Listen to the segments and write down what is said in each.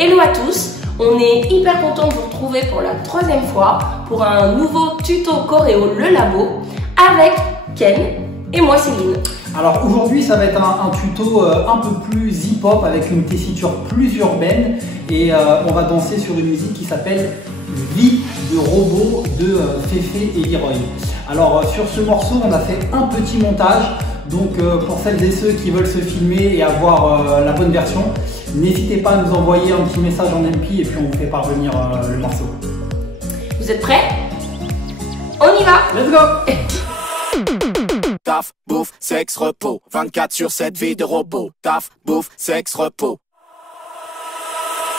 Hello à tous, on est hyper content de vous retrouver pour la troisième fois pour un nouveau tuto choréo Le Labo avec Ken et moi Céline. Alors aujourd'hui ça va être un tuto un peu plus hip-hop avec une tessiture plus urbaine et on va danser sur une musique qui s'appelle Vie de robot de Féfé et Leroy. Alors sur ce morceau on a fait un petit montage, donc pour celles et ceux qui veulent se filmer et avoir la bonne version, n'hésitez pas à nous envoyer un petit message en MP et puis on vous fait parvenir le morceau. Vous êtes prêts? On y va! Let's go! Taf, bouffe, sexe, repos. 24/7, vie de robot. Taf, bouffe, sexe, repos.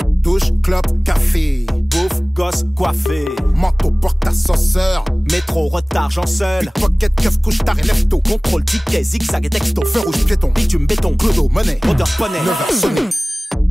Douche, clope, café. Bouffe, gosse, coiffé. Manteau, porte ascenseur. Métro, retard, j'en seul. Pickpocket, keuf, couche, tard et lève-tôt. Contrôle, ticket, zigzag et texto. Feu rouge, piéton. Bitume, béton. Clodo, monnaie. Odeur, poney. 9h sonné.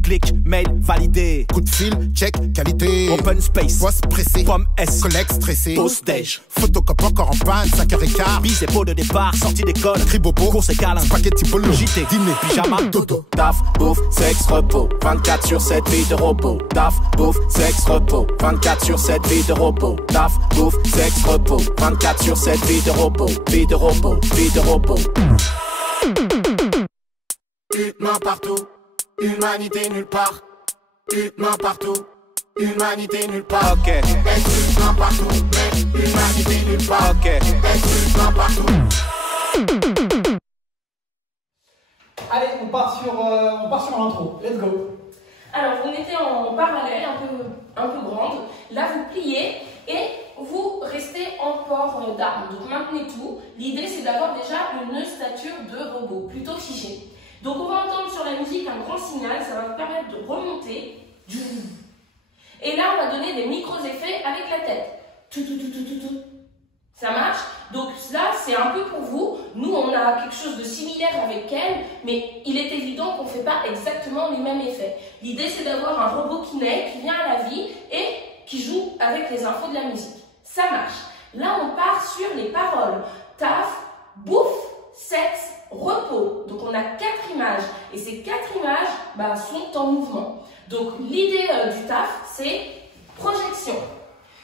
Clic, mail, validé. Coup de fil, check, qualité. Open space. Poste pressé. Pomme S. Collègue stressé. Post-déj. Photocop encore en panne, 5h15. Bise et pot de départ, sortie d'école. Cribobo. Course et câlin. Spaghetti bolo. JT. Dîner. Pyjama. Dodo. Taf, bouffe, sexe, repos. 24/7, vie de robot. Taf, bouffe, sexe, repos. 24/7, vie de robot. Taf, bouffe, sexe, repos. 24/7, vie de robot. Vie de robot, vie de robot. Humain partout. Humanité nulle part. Humain partout. Humanité nulle part. Ok, Être humain partout. Mais humanité nulle part. ok. Être humain partout. Allez, on part sur l'intro. Let's go! Alors vous mettez en parallèle un peu grande, là vous pliez et vous restez en port d'armes. Donc maintenez tout. L'idée c'est d'avoir déjà une stature de robot, plutôt figée. Donc on va entendre sur la musique un grand signal, ça va vous permettre de remonter. Et là on va donner des micros-effets avec la tête. Tout. Ça marche? Donc là c'est un peu pour vous. Nous on a quelque chose de similaire avec elle, mais il est évident qu'on ne fait pas exactement les mêmes effets. L'idée c'est d'avoir un robot qui naît, qui vient à la vie et qui joue avec les infos de la musique. Ça marche. Là on part sur les paroles. Taf, bouffe, sexe, repos. Donc on a 4 images et ces 4 images sont en mouvement. Donc l'idée du taf c'est projection.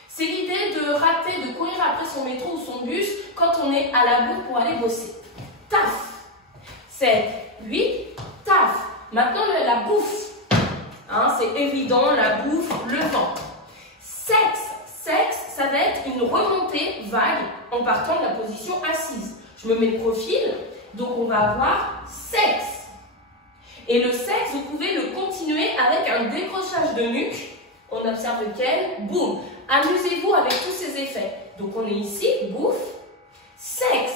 C'est l'idée de rater, de courir après son métro ou son bus quand on est à la bourre pour aller bosser. Taf. 7, 8, taf. Maintenant la bouffe. Hein, c'est évident, la bouffe, le vent. Sexe, ça va être une remontée vague en partant de la position assise. Je me mets de profil, donc on va avoir sexe. Et le sexe, vous pouvez le continuer avec un décrochage de nuque. On observe lequel, boum. Amusez-vous avec tous ces effets. Donc on est ici, bouffe, sexe,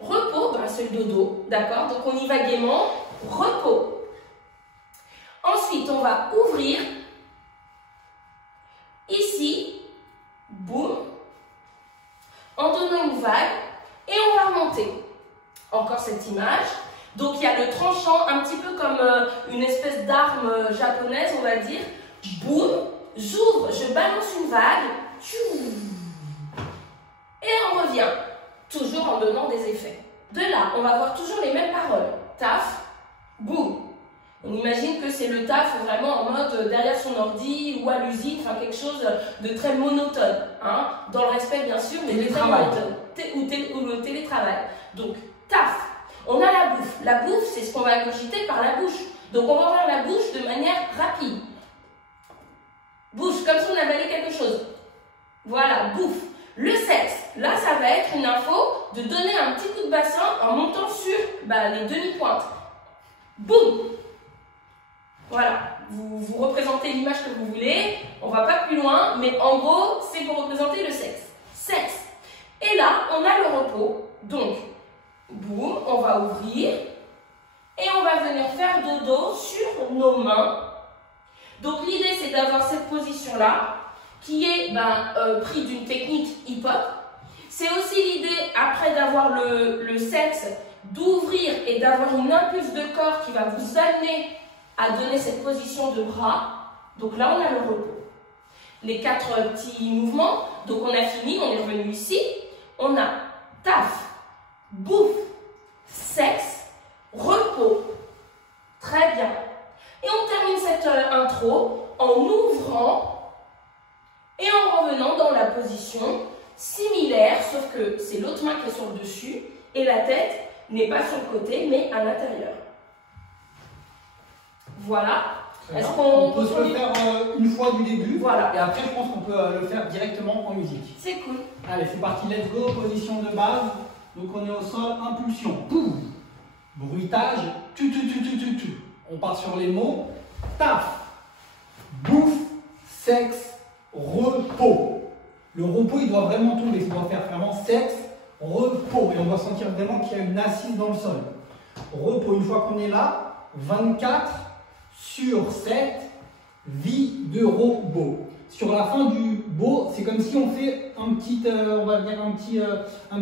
repos, c'est le dodo, d'accord? Donc on y va gaiement, repos. Ensuite, on va ouvrir, ici, boum, en donnant une vague, et on va remonter. Encore cette image. Donc il y a le tranchant, un petit peu comme une espèce d'arme japonaise, on va dire. Boum, j'ouvre, je balance une vague. Et on revient, toujours en donnant des effets. De là, on va avoir toujours les mêmes paroles. Taf, boum. On imagine que c'est le taf vraiment en mode derrière son ordi ou à l'usine, enfin quelque chose de très monotone. Hein, dans le respect bien sûr, mais très monotone. Ou le télétravail. Donc, taf. On a la bouffe. La bouffe, c'est ce qu'on va ingurgiter par la bouche. Donc, on va ouvrir la bouche de manière rapide. Bouche, comme si on avalait quelque chose. Voilà, bouffe. Le sexe, là, ça va être une info de donner un petit coup de bassin en montant sur les demi-pointes. Boum. Voilà, vous représentez l'image que vous voulez. On va pas plus loin, mais en gros, c'est pour représenter le sexe. Sexe. Et là, on a le repos. Donc, boum, on va ouvrir et on va venir faire dodo sur nos mains. Donc l'idée c'est d'avoir cette position-là qui est pris d'une technique hip-hop. C'est aussi l'idée après d'avoir le sexe, d'ouvrir et d'avoir une impulse de corps qui va vous amener à donner cette position de bras. Donc là on a le repos. Les 4 petits mouvements, donc on a fini, on est revenu ici. On a taf, bouffe, sexe, repos. Très bien. Et on termine cette intro en ouvrant et en revenant dans la position similaire, sauf que c'est l'autre main qui est sur le dessus et la tête n'est pas sur le côté mais à l'intérieur. Voilà. Est-ce qu'on peut se le faire une fois du début? Voilà. Et après, je pense qu'on peut le faire directement en musique. C'est cool. Allez, c'est parti, let's go, position de base. Donc on est au sol, impulsion. Pouf. Bruitage. Tu. On part sur les mots. Taf. Bouffe. Sexe. Repos. Le repos, il doit vraiment tomber. Il doit faire vraiment sexe. Repos. Et on doit sentir vraiment qu'il y a une assise dans le sol. Repos, une fois qu'on est là, 24 sur 7, vie de robot. Sur la fin du beau, c'est comme si on fait un petit, on va dire un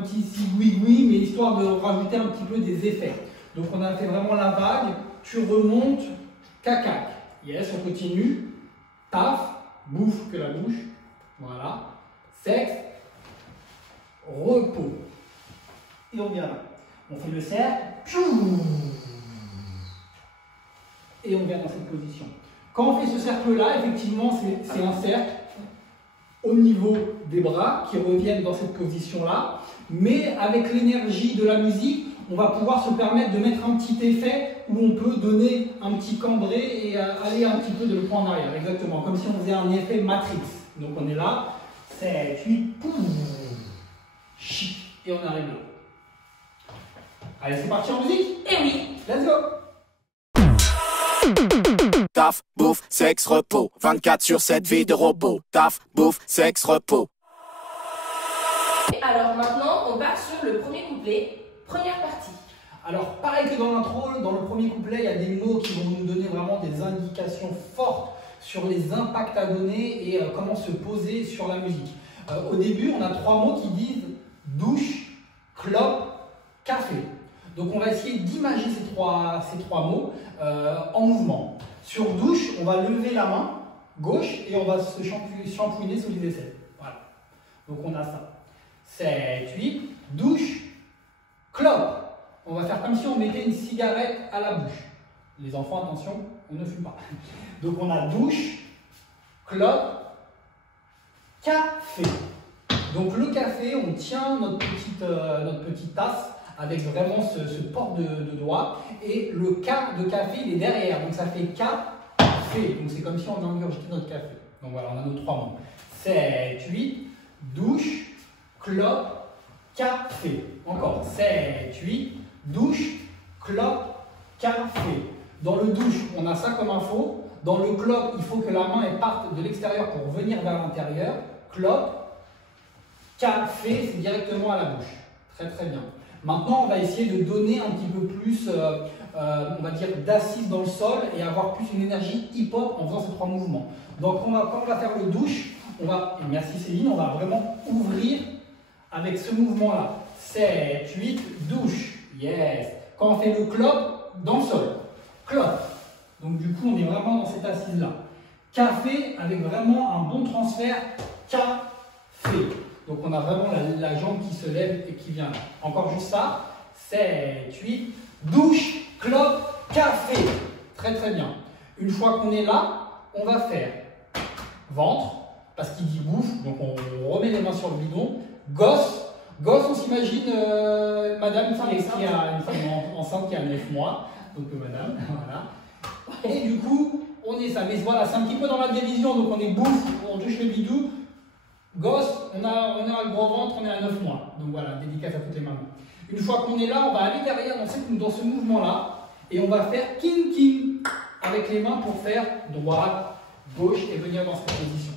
petit zigouigoui, mais histoire de rajouter un petit peu des effets. Donc on a fait vraiment la vague, tu remontes, cacac. Yes, on continue. Taf, bouffe que la bouche. Voilà. Sexe, repos. Et on vient là. On fait le cercle. Et on vient dans cette position. Quand on fait ce cercle-là, effectivement, c'est un cercle au niveau des bras qui reviennent dans cette position-là. Mais avec l'énergie de la musique, on va pouvoir se permettre de mettre un petit effet où on peut donner un petit cambré et aller un petit peu de le point en arrière. Exactement, comme si on faisait un effet Matrix. Donc on est là, 7, 8, pouf, chic, et on arrive là. Allez, c'est parti en musique? Et oui. Let's go! Taf, bouffe, sexe, repos. 24 sur 7, vie de robot. Taf, bouffe, sexe, repos. Et alors maintenant, on part sur le premier couplet, première partie. Alors, pareil que dans l'intro, dans le premier couplet, il y a des mots qui vont nous donner vraiment des indications fortes sur les impacts à donner et comment se poser sur la musique. Au début, on a 3 mots qui disent douche, clope, café. Donc on va essayer d'imager ces trois mots en mouvement. Sur douche, on va lever la main gauche et on va se shampouiner sous les aisselles. Voilà. Donc on a ça. 7, 8, douche, clope. On va faire comme si on mettait une cigarette à la bouche. Les enfants, attention, on ne fume pas. Donc on a douche, clope, café. Donc le café, on tient notre petite tasse avec vraiment ce port de doigt, et le K de café il est derrière, donc ça fait café, donc c'est comme si on ingurgitait notre café. Donc voilà, on a nos 3 mots. 7, 8, douche, clope, café. Encore 7, 8, douche, clope, café. Dans le douche, on a ça comme info. Dans le clope, il faut que la main elle parte de l'extérieur pour venir vers l'intérieur. Clope, café, c'est directement à la bouche. Très très bien. Maintenant, on va essayer de donner un petit peu plus, on va dire, d'assise dans le sol et avoir plus une énergie hip-hop en faisant ces 3 mouvements. Donc, quand on va faire le douche, on va, et merci Céline, on va vraiment ouvrir avec ce mouvement-là. 7, 8, douche. Yes. Quand on fait le clope, dans le sol. Clope. Donc, du coup, on est vraiment dans cette assise-là. Café avec vraiment un bon transfert. Café. Donc on a vraiment la jambe qui se lève et qui vient là. Encore juste ça. 7, 8, douche, clope, café. Très très bien. Une fois qu'on est là, on va faire ventre, parce qu'il dit bouffe, donc on remet les mains sur le bidon. Gosse, on s'imagine madame qui a une femme enceinte qui a 9 mois. Donc madame, voilà. Et du coup, on est ça. Mais voilà, c'est un petit peu dans la division, donc on est bouffe, on touche le bidou. Gosse, on a un gros ventre, on est à 9 mois. Donc voilà, dédicace à toutes les mamans. Une fois qu'on est là, on va aller derrière dans ce mouvement-là et on va faire king avec les mains pour faire droite, gauche et venir dans cette position.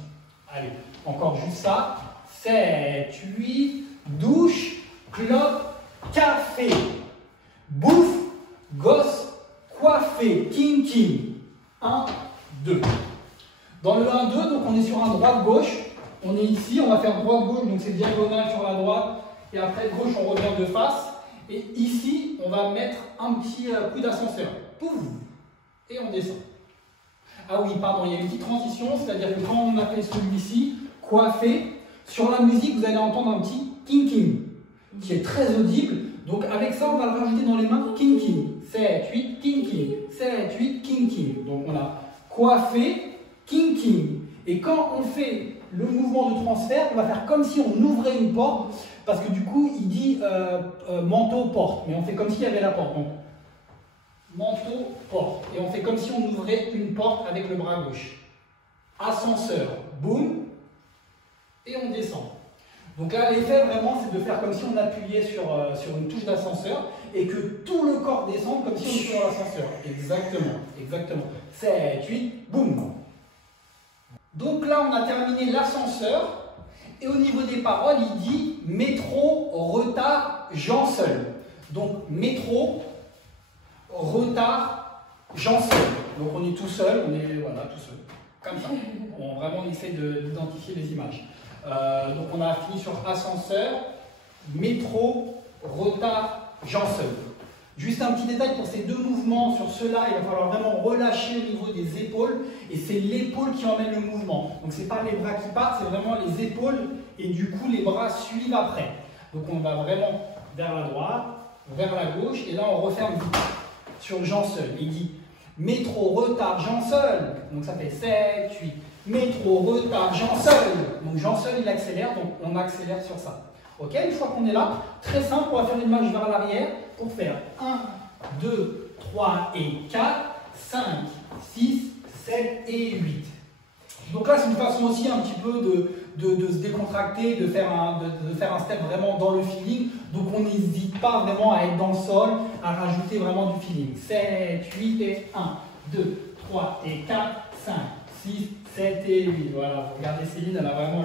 Allez, encore juste ça. 7, 8, douche, clope, café. Bouffe, gosse, coiffé, king. 1, 2. Dans le 1-2, donc on est sur un droite-gauche. On est ici, on va faire droite-gauche, donc c'est diagonale sur la droite. Et après, gauche, on revient de face. Et ici, on va mettre un petit coup d'ascenseur. Pouf! Et on descend. Ah oui, pardon, il y a une petite transition, c'est-à-dire que quand on a fait celui-ci, coiffé, sur la musique, vous allez entendre un petit king, qui est très audible. Donc avec ça, on va le rajouter dans les mains, king. 7, 8, king. 7, 8, king. Donc on a coiffer, king, king. Et quand on fait le mouvement de transfert, on va faire comme si on ouvrait une porte, parce que du coup, il dit manteau, porte. Mais on fait comme s'il y avait la porte. Donc, manteau, porte. Et on fait comme si on ouvrait une porte avec le bras gauche. Ascenseur, boum, et on descend. Donc là, l'effet vraiment, c'est de faire comme si on appuyait sur une touche d'ascenseur et que tout le corps descende comme si on était dans l'ascenseur. Exactement, exactement. 7, 8, boum. Donc là, on a terminé l'ascenseur et au niveau des paroles, il dit métro, retard, gens seuls. Donc métro, retard, gens seuls. Donc on est tout seul, on est voilà, tout seul. Comme ça. Vraiment, on essaie d'identifier les images. Donc on a fini sur ascenseur, métro, retard, gens seuls. Juste un petit détail pour ces deux mouvements, sur ceux-là, il va falloir vraiment relâcher au niveau des épaules et c'est l'épaule qui emmène le mouvement. Donc c'est pas les bras qui partent, c'est vraiment les épaules et du coup les bras suivent après. Donc on va vraiment vers la droite, vers la gauche et là on referme vite sur gens seuls. Il dit métro, retard, gens seuls. Donc ça fait 7, 8. Métro, retard, gens seuls. Donc gens seuls, il accélère, donc on accélère sur ça. Ok, une fois qu'on est là, très simple, on va faire une marche vers l'arrière pour faire 1, 2, 3 et 4, 5, 6, 7 et 8. Donc là, c'est une façon aussi un petit peu de se décontracter, de faire un step vraiment dans le feeling. Donc on n'hésite pas vraiment à être dans le sol, à rajouter vraiment du feeling. 7, 8 et 1, 2, 3 et 4, 5, 6, 7 et 8. Voilà, vous regardez Céline, elle a vraiment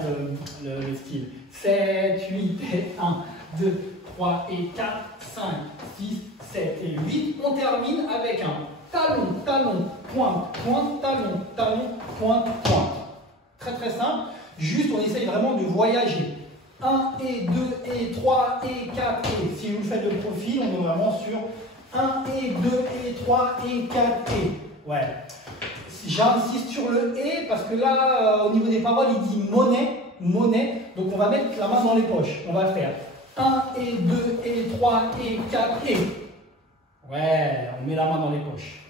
le style. 7, 8 et 1, 2, 3 et 4, 5, 6, 7 et 8. On termine avec un talon, talon, pointe, pointe, talon, talon, pointe, pointe. Très très simple. Juste, on essaye vraiment de voyager. 1 et 2 et 3 et 4 et. Si vous faites le profil, on est vraiment sur 1 et 2 et 3 et 4 et. Ouais. J'insiste sur le et parce que là, au niveau des paroles, il dit monnaie, monnaie. Donc on va mettre la main dans les poches. On va faire 1 et 2 et 3 et 4 et. Ouais, on met la main dans les poches.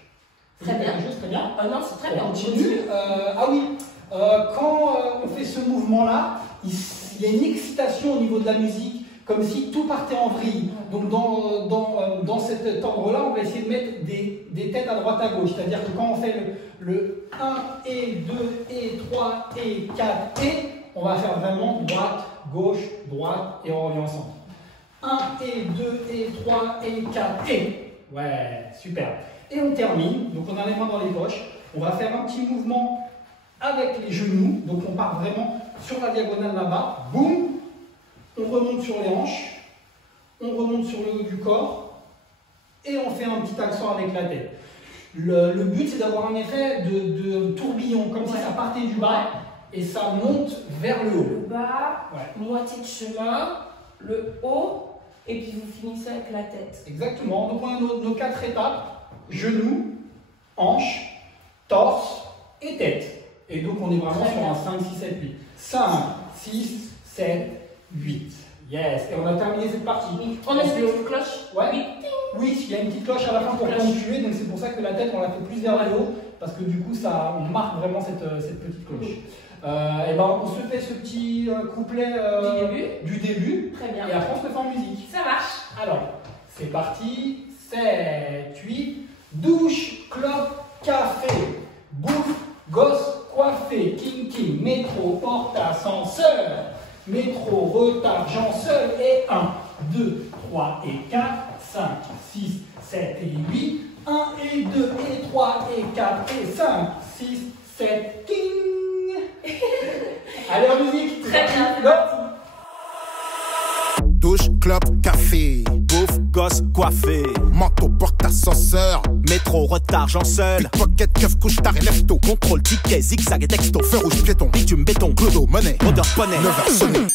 Très bien. Très bien. Non, c'est très bien. On continue. Ah oui, quand on fait ce mouvement-là, il y a une excitation au niveau de la musique, comme si tout partait en vrille. Donc dans cet ordre-là, on va essayer de mettre des têtes à droite à gauche. C'est-à-dire que quand on fait le 1 et 2 et 3 et 4 et, on va faire vraiment droite, gauche, droite et on revient ensemble. 1 et 2 et 3 et 4 et. Ouais, super. Et on termine, donc on a les mains dans les poches. On va faire un petit mouvement avec les genoux. Donc on part vraiment sur la diagonale là-bas. Boum. On remonte sur les hanches. On remonte sur le haut du corps. Et on fait un petit accent avec la tête. Le but, c'est d'avoir un effet de tourbillon, comme si ça partait du bas et ça monte vers le haut. Le bas, moitié de chemin, le haut, et puis vous finissez avec la tête. Exactement. Donc on a nos 4 étapes. Genoux, hanches, torse et tête. Et donc on est vraiment sur un 5, 6, 7, 8. 5, 6, 7, 8. Yes. Et on a terminé cette partie. On a une petite cloche. Ouais. Oui, il y a une petite cloche à la fin pour ponctuer. Donc c'est pour ça que la tête, on la fait plus vers le haut. Parce que du coup, on marque vraiment cette petite cloche. Et ben, on se fait ce petit couplet du début. Très bien. Et après, on se le fait en musique. Ça marche. Alors, c'est parti. 7, 8. Douche, clope, café, bouffe, gosse, coiffé, king, king, métro, porte, ascenseur, métro, retard, gens seuls et 1, 2, 3 et 4, 5, 6, 7 et 8, 1 et 2 et 3 et 4 et 5, 6, 7, king. Allez en musique. Très bien, c'est Go. parti. Douche, clope, café, bouffe, gosse, coiffé, manteau, porte, ascenseur, métro, retard, gens seuls, pickpocket, keuf, couche, tard et lève-tôt, contrôle, ticket, zigzag et texto, feu rouge, piéton, bitume, béton, clodo, monnaie, odeur, poney, 9h sonné,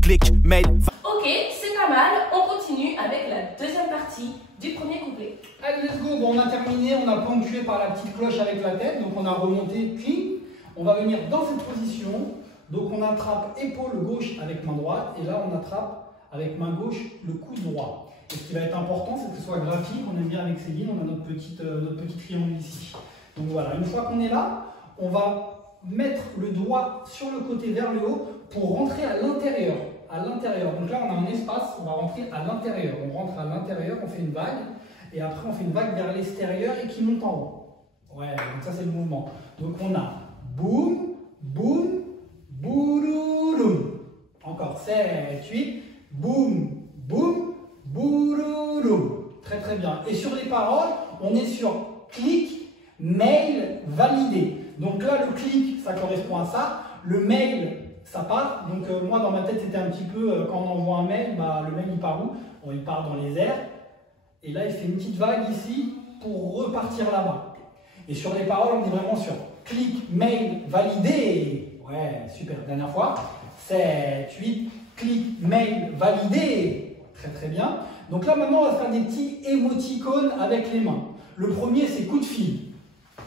clic, mail, Ok, c'est pas mal. On continue avec la deuxième partie du premier couplet. Allez, let's go. Bon, on a terminé, on a ponctué par la petite cloche avec la tête, donc on a remonté, cling. On va venir dans cette position, donc on attrape épaule gauche avec main droite, et là on attrape avec main gauche le coude droit. Et ce qui va être important, c'est que ce soit graphique. On aime bien avec Céline, on a notre petit triangle ici. Donc voilà, une fois qu'on est là, on va mettre le doigt sur le côté vers le haut pour rentrer à l'intérieur. Donc là, on a un espace, on va rentrer à l'intérieur. On rentre à l'intérieur, on fait une vague, et après on fait une vague vers l'extérieur et qui monte en haut. Ouais, donc ça c'est le mouvement. Donc on a boum, boum, boulouloum. Encore 7, 8, boum, boum, boulouloum. Très très bien. Et sur les paroles, on est sur clic, mail, validé. Donc là, le clic, ça correspond à ça. Le mail, ça part. Donc moi, dans ma tête, c'était un petit peu, quand on envoie un mail, bah, le mail, il part où? Bon, il part dans les airs. Et là, il fait une petite vague ici pour repartir là-bas. Et sur les paroles, on est vraiment sur clic, mail, validé. Ouais, super. Dernière fois. 7, 8, clic, mail, validé. Très très bien. Donc là, maintenant, on va faire des petits émoticônes avec les mains. Le premier, c'est coup de fil.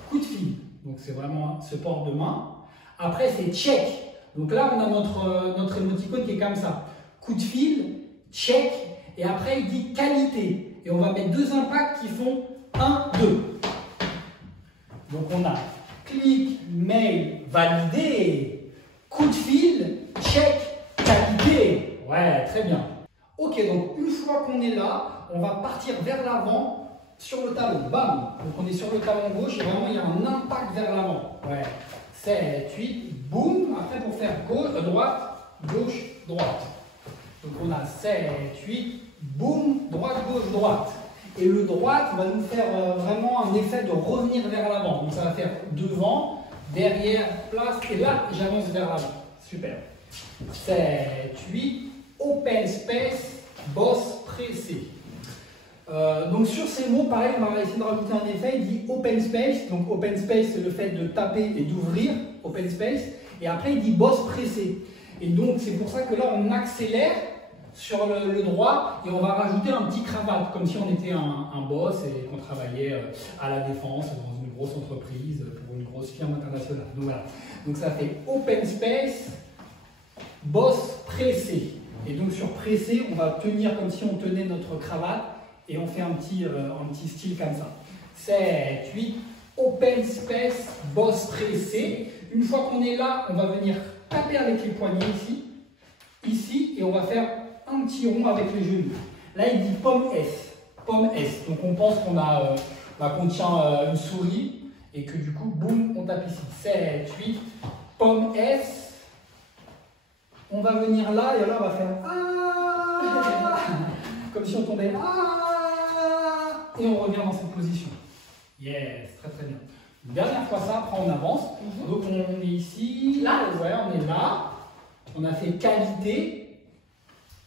Coup de fil. Donc c'est vraiment un support de main. Après, c'est check. Donc là, on a notre émoticône qui est comme ça. Coup de fil, check. Et après, il dit qualité. Et on va mettre deux impacts qui font 1, 2. Donc on a clic, mail, validé. Coup de fil, check, qualité. Ouais, très bien. Ok, donc une fois qu'on est là, on va partir vers l'avant sur le talon. Bam. Donc on est sur le talon gauche et vraiment il y a un impact vers l'avant. Ouais. 7, 8, boum. Après pour faire gauche, droite, gauche, droite. Donc on a 7, 8, boum, droite, gauche, droite. Et le droite va nous faire vraiment un effet de revenir vers l'avant. Donc ça va faire devant, derrière, place. Et là, j'avance vers l'avant. Super. 7, 8, open space, boss pressé. Donc sur ces mots, pareil, on va essayer de rajouter un effet. Il dit open space. Donc open space, c'est le fait de taper et d'ouvrir. Open space. Et après, il dit boss pressé. Et donc, c'est pour ça que là, on accélère sur le droit et on va rajouter un petit cravate, comme si on était un boss et qu'on travaillait à la défense dans une grosse entreprise pour une grosse firme internationale. Donc voilà. Donc ça fait open space, boss pressé. Et donc sur pressé, on va tenir comme si on tenait notre cravate et on fait un petit style comme ça. 7, 8, open space, boss pressé. Une fois qu'on est là, on va venir taper avec les poignets ici, et on va faire un petit rond avec les genoux. Là, il dit pomme S. Pomme S. Donc on pense qu'on tient une souris et que du coup, boum, on tape ici. 7, 8, pomme S. On va venir là et là, on va faire ah, comme si on tombait ah, et on revient dans cette position. Yes, très très bien. Une dernière fois ça, après on avance. Donc on est ici, là, ouais, on est là. On a fait qualité,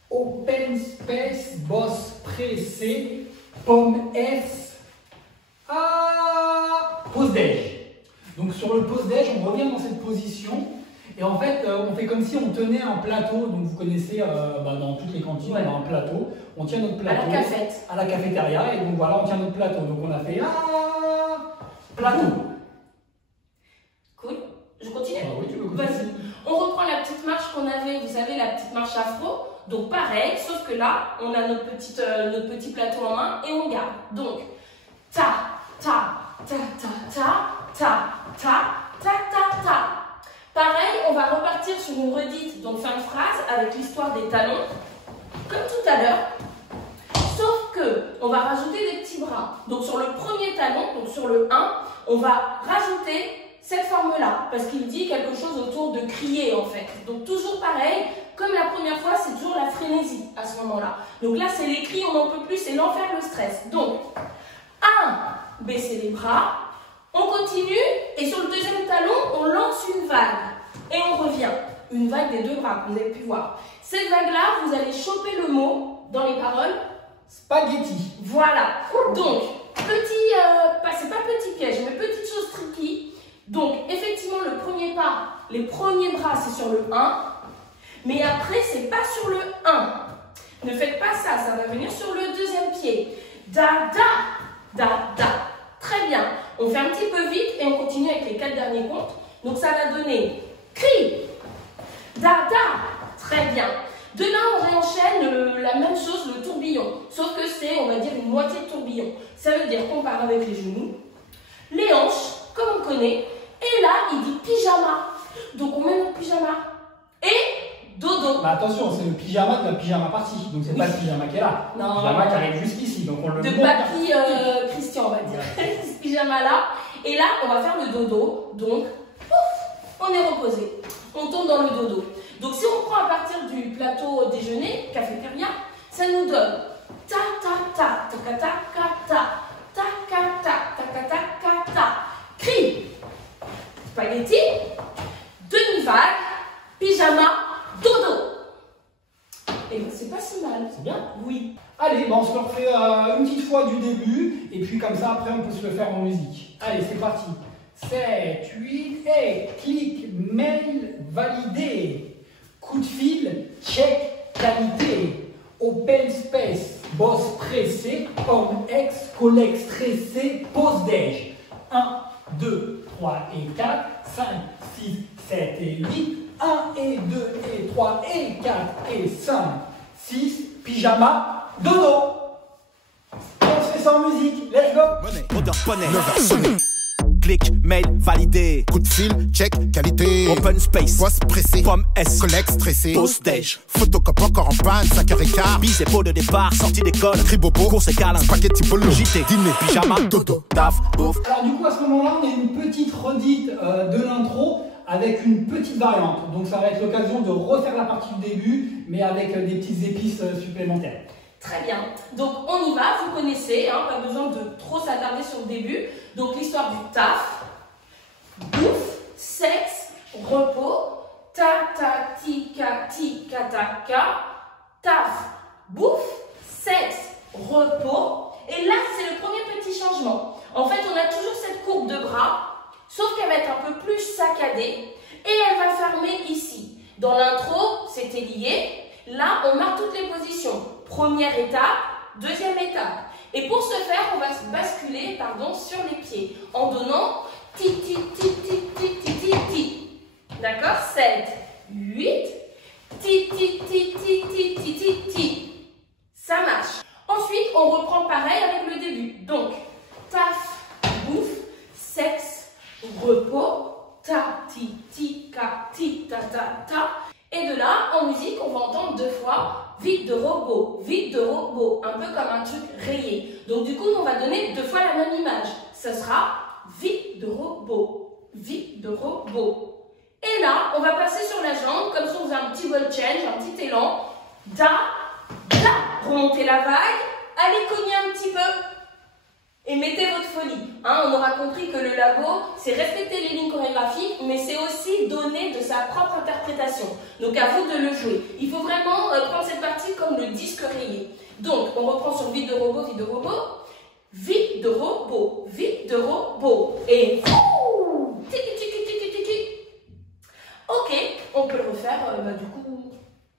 open space, boss pressé, pomme S, pause déj. Donc sur le pause déj, on revient dans cette position. Et en fait, on fait comme si on tenait un plateau. Donc vous connaissez, dans toutes les cantines, ouais, on a un plateau. On tient notre plateau. À la cafette. À la cafétéria. Et donc voilà, on tient notre plateau. Donc on a fait plateau. Cool. Je continue? Ah oui, tu peux continuer. Vas-y. On reprend la petite marche qu'on avait, vous savez, la petite marche afro. Donc pareil, sauf que là, on a notre petit plateau en main et on garde. Donc, ta, ta, ta, ta, ta, ta, ta, ta, ta, ta. Pareil, on va repartir sur une redite, donc fin de phrase, avec l'histoire des talons, comme tout à l'heure. Sauf que, on va rajouter des petits bras. Donc sur le premier talon, donc sur le 1, on va rajouter cette forme-là, parce qu'il dit quelque chose autour de crier en fait. Donc toujours pareil, comme la première fois, c'est toujours la frénésie à ce moment-là. Donc là, c'est les cris, on n'en peut plus, c'est l'enfer, le stress. Donc, 1, baisser les bras, on continue, et sur le deuxième talon, on lance une vague, et on revient. Une vague des deux bras, vous avez pu voir. Cette vague-là, vous allez choper le mot dans les paroles. Spaghetti. Voilà. Donc, c'est pas petit piège, mais petite chose tricky. Donc, effectivement, le premier pas, les premiers bras, c'est sur le 1. Mais après, c'est pas sur le 1. Ne faites pas ça, ça va venir sur le deuxième pied. Da, da, da, da. Très bien. On fait un petit peu vite et on continue avec les 4 derniers comptes. Donc, ça va donner cri, da, da. Très bien. De là, on réenchaîne la même chose, le tourbillon. Sauf que c'est, on va dire, une moitié de tourbillon. Ça veut dire qu'on part avec les genoux, les hanches, comme on connaît. Et là, il dit pyjama. Donc, on met notre pyjama. Et dodo. Bah attention, c'est le pyjama de la pyjama partie. Donc, c'est pas le pyjama qui est là. Non. Le pyjama qui arrive jusqu'ici. Donc, on le De monte. papy Christian, on va dire. Ce pyjama-là. Et là, on va faire le dodo. Donc, pouf, on est reposé. On tombe dans le dodo. Donc, si on prend à partir du plateau déjeuner, cafétéria, ça nous donne ta ta ta ta ta ta ta ta ta ta ta ta ta ta cri, spaghetti, demi-vague, pyjama, dodo. Et ben, c'est pas si mal. C'est bien. Oui. Allez, bon, on se le refait une petite fois du début. Et puis, comme ça, après, on peut se le faire en musique. Allez, c'est parti. 7, 8, et clic, mail, validé. Coup de fil, check, qualité. Open space, boss pressé, homme ex, collègue stressé, pause déj. 1, 2, 3 et 4, 5, 6, 7 et 8, 1 et 2 et 3 et 4 et 5, 6, pyjama, dodo. On se fait ça en musique, let's go. Odeur poney, 9h sonné. Clic, mail, validé. Coup de fil, check, qualité. Open space, Poste pressé. pomme S, Collègue stressé. pause déj. Photocop encore en panne, 5h15. Bis et pot de départ, sortie d'école. Cri bobo. Course et câlin. Spaghetti bolo. JT, Dîner. pyjama, Dodo. taf, bouffe. Alors du coup à ce moment-là on a une petite redite de l'intro avec une petite variante. Donc ça va être l'occasion de refaire la partie du début mais avec des petites épices supplémentaires. Très bien. Donc, on y va. Vous connaissez, hein, pas besoin de trop s'attarder sur le début. Donc, l'histoire du taf, bouffe, sexe, repos, ta ta tika tika taka, taf, bouffe, sexe, repos. Et là, c'est le premier petit changement. En fait, on a toujours cette courbe de bras, sauf qu'elle va être un peu plus saccadée et elle va fermer ici. Dans l'intro, c'était lié. Là, on marque toutes les positions. Première étape, deuxième étape. Et pour ce faire, on va se basculer sur les pieds en donnant ti ti ti ti ti ti ti ti. D'accord? 7, 8, ti ti ti ti ti ti ti ti. Ça marche. Ensuite, on reprend pareil avec le début. Donc, taf, bouffe, sexe, repos, ta ti ti ka ti ta ta ta. Et de là, en musique, on va entendre 2 fois vide de robot, un peu comme un truc rayé. Donc du coup, on va donner 2 fois la même image. Ça sera vide de robot, vide de robot. Et là, on va passer sur la jambe, comme si on faisait un petit ball change, un petit élan. Da, da, remontez la vague, allez cogner un petit peu. Et mettez votre folie. Hein, on aura compris que le labo, c'est respecter les lignes chorégraphiques, mais c'est aussi donner de sa propre interprétation. Donc à vous de le jouer. Il faut vraiment prendre cette partie comme le disque rayé. Donc on reprend sur vide de robot, vide de robot, vide de robot, vide de robot. Et tiki tiki tiki tiki. Ok, on peut le refaire du coup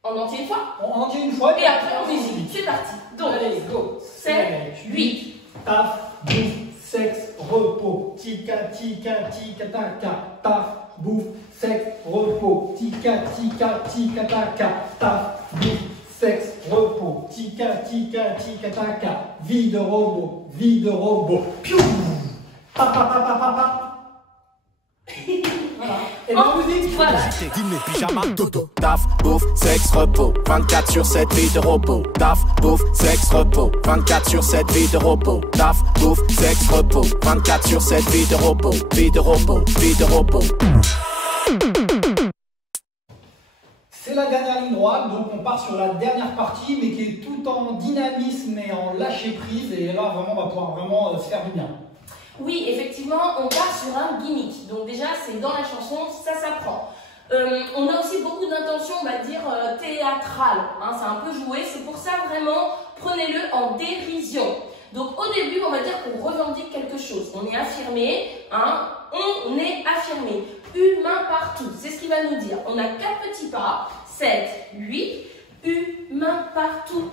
en entier une fois. En entier une fois. Et après on musique. C'est parti. Donc allez, go. 7, 8. Taf, bouffe, sexe, repos, tika tika tika taka, taf, bouffe, sexe, repos, tika tika tika taka, taf, bouffe, sexe, repos, tika tika tika taka, vie de robot, piou, pa pa pa pa pa pa. Voilà. Et la musique, voilà. JT, dîner, pyjama, dodo. Taf, bouffe, sexe, repos. 24 sur 7, vie de robot. Taf, bouffe, sexe, repos. 24 sur 7, vie de robot. Taf, bouffe, sexe, repos. 24 sur 7, vie de robot. Vie de robot, vie de robot. c'est la dernière ligne droite, donc on part sur la dernière partie, mais qui est tout en dynamisme et en lâcher prise. Et là, vraiment, on va pouvoir vraiment se faire du bien. Oui, effectivement, on part sur un gimmick. Donc déjà, c'est dans la chanson, ça s'apprend. On a aussi beaucoup d'intentions, on va dire, théâtrales. Hein, c'est un peu joué, c'est pour ça vraiment, prenez-le en dérision. Donc au début, on va dire qu'on revendique quelque chose. On est affirmé, hein, on est affirmé. Humain partout, c'est ce qu'il va nous dire. On a 4 petits pas, 7, 8, humain partout.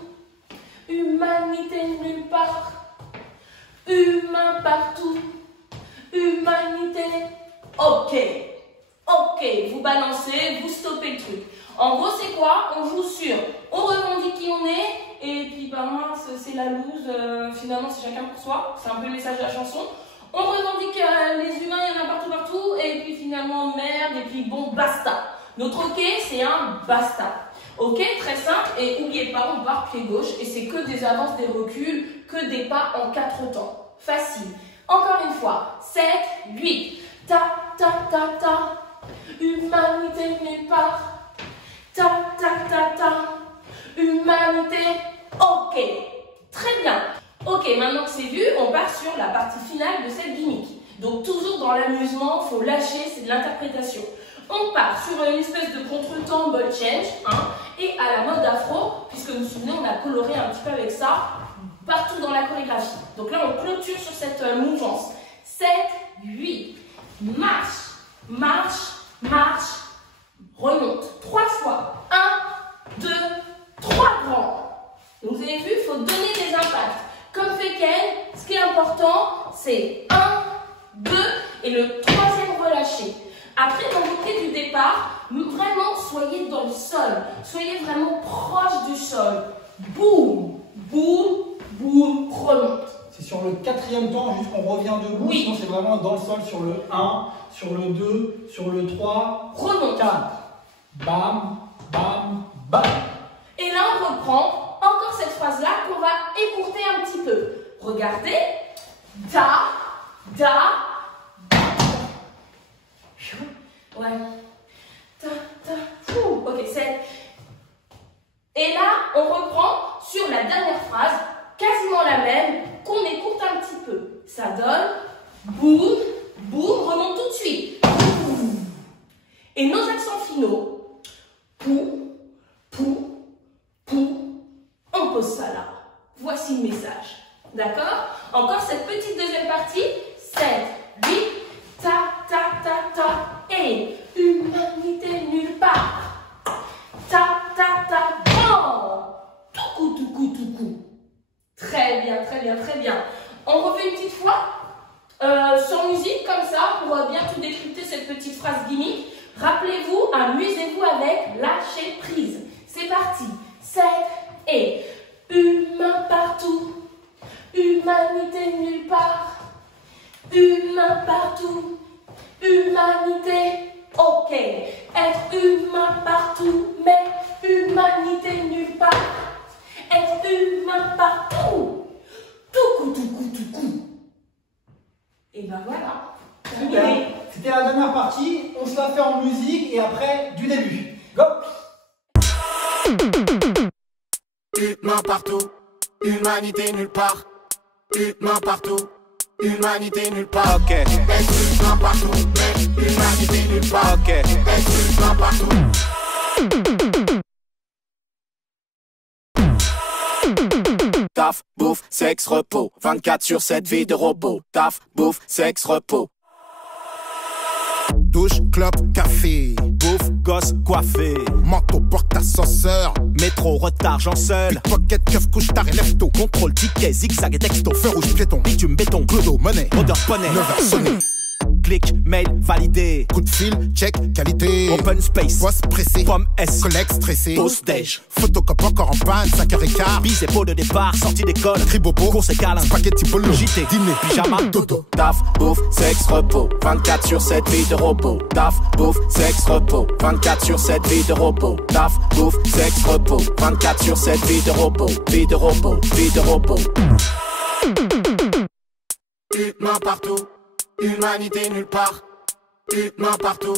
Humanité nulle part. Humain partout, humanité. Ok, vous balancez, vous stoppez le truc. En gros, c'est quoi? On joue sur, on revendique qui on est, et puis bah mince, c'est la loose, finalement c'est chacun pour soi, c'est un peu le message de la chanson. On revendique les humains, il y en a partout, et puis finalement merde, et puis bon, basta. Notre ok, c'est un basta. Ok, très simple, et n'oubliez pas, on part pied gauche, et c'est que des avances, des reculs, que des pas en 4 temps. Facile. Encore une fois, 7, 8. Ta, ta, ta, ta. Humanité nulle part. Ta, ta, ta, ta. Humanité. Ok. Très bien. Ok, maintenant que c'est vu, on part sur la partie finale de cette gimmick. Donc toujours dans l'amusement, il faut lâcher, c'est de l'interprétation. On part sur une espèce de contretemps ball change, hein, et à la mode afro, puisque vous vous souvenez, on a coloré un petit peu avec ça, partout dans la chorégraphie. Donc là, on clôture sur cette mouvance. 7, 8, marche, marche, marche, remonte. 3 fois. 1, 2, 3 grands. Donc vous avez vu, il faut donner des impacts. Comme fait Ken, ce qui est important, c'est 1, 2 et le troisième relâché. Après, dans vos pieds du départ, vraiment soyez dans le sol. Soyez vraiment proche du sol. Boum, boum, boum, remonte. C'est sur le 4e temps, juste qu'on revient debout. Oui. Sinon, c'est vraiment dans le sol sur le 1, sur le 2, sur le 3, remonte. 4. Bam, bam, bam. Et là, on reprend encore cette phrase-là qu'on va écourter un petit peu. Regardez. Da, da, da. Ouais. Ta, ta, fou. Ok, c'est. Et là, on reprend sur la dernière phrase, quasiment la même, qu'on écourte un petit peu. Ça donne boum, boum, remonte tout de suite. Boum. Et nos accents finaux, pou, pou, pou, on pose ça là. Voici le message. D'accord? Encore cette petite deuxième partie. 7, 8, ta, ta, ta, ta, et humanité nulle part. Ta, ta, ta, bon. Tout coup, tout coup, tout coup. Très bien, très bien, très bien. On refait une petite fois, sans musique, comme ça, pour bien tout décrypter cette petite phrase gimmick. Rappelez-vous, amusez-vous avec lâcher prise. C'est parti. 7 et humain partout, humanité nulle part, humain partout, humanité, ok. Être humain partout, mais humanité nulle part. Être humain partout. Tout coup, tout coup, tout coup. Et ben voilà. Super. C'était la dernière partie. On se la fait en musique et après du début. Go! Humain partout, humanité nulle part. Humain partout, humanité nulle part. Ok. Être humain partout, mais humanité nulle part. Ok. Être humain partout. Taf, bouffe, sexe, repos. 24/7 vie de robot. Taf, bouffe, sexe, repos. Douche, clope, café. Bouffe, gosse, coiffé. Manteau, porte, ascenseur. Métro, retard, j'en seul. Pocket, keuf, couche, tard et lève-tôt. Contrôle, ticket, zigzag et texto. Feu rouge, piéton. Bitume, béton. Clodo, monnaie. Odeur, poney. 9h sonné. Clic, mail, validé. Coup de fil, check, qualité. Open space. Poste pressé. Pomme S. Collègue stressé. Pause déj. Photocop encore en panne, 5h15. Bise et pot de départ, sortie d'école. Cribopo. Course et câlin. Spaghetti bolo. JT. Dîner. Pyjama. Dodo. Taf, bouffe, sexe, repos. 24/7 vie de robot. Taf, bouffe, sexe, repos. 24/7 vie de robot. Taf, bouffe, sexe, repos. 24/7 vie de robot. Vie de robot, vie de robot. Humain partout, humanité nulle part. Humain partout,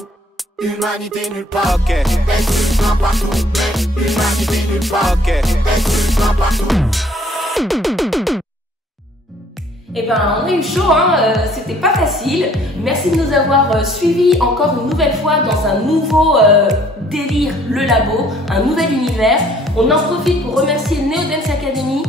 humanité nulle part. Ok. Être humain partout, mais humanité nulle part. Ok. Être humain partout. Eh ben, on a eu chaud, hein, c'était pas facile. Merci de nous avoir suivis encore une nouvelle fois dans un nouveau délire, le labo, un nouvel univers. On en profite pour remercier Neo Dance Academy,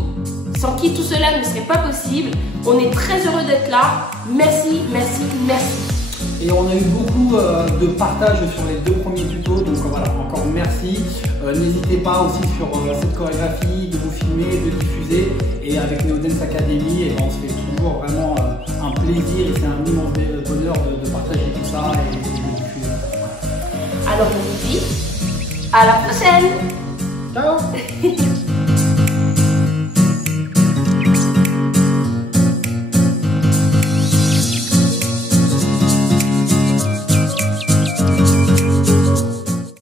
sans qui tout cela ne serait pas possible. On est très heureux d'être là. Merci, merci, merci. Et on a eu beaucoup de partage sur les 2 premiers tutos, donc voilà, encore merci. N'hésitez pas aussi sur cette chorégraphie de vous filmer, de diffuser. Et avec Neo Dance Academy, on se fait toujours vraiment un plaisir et c'est un immense bonheur de partager tout ça et de diffuser. Alors on vous dit à la prochaine. Ciao.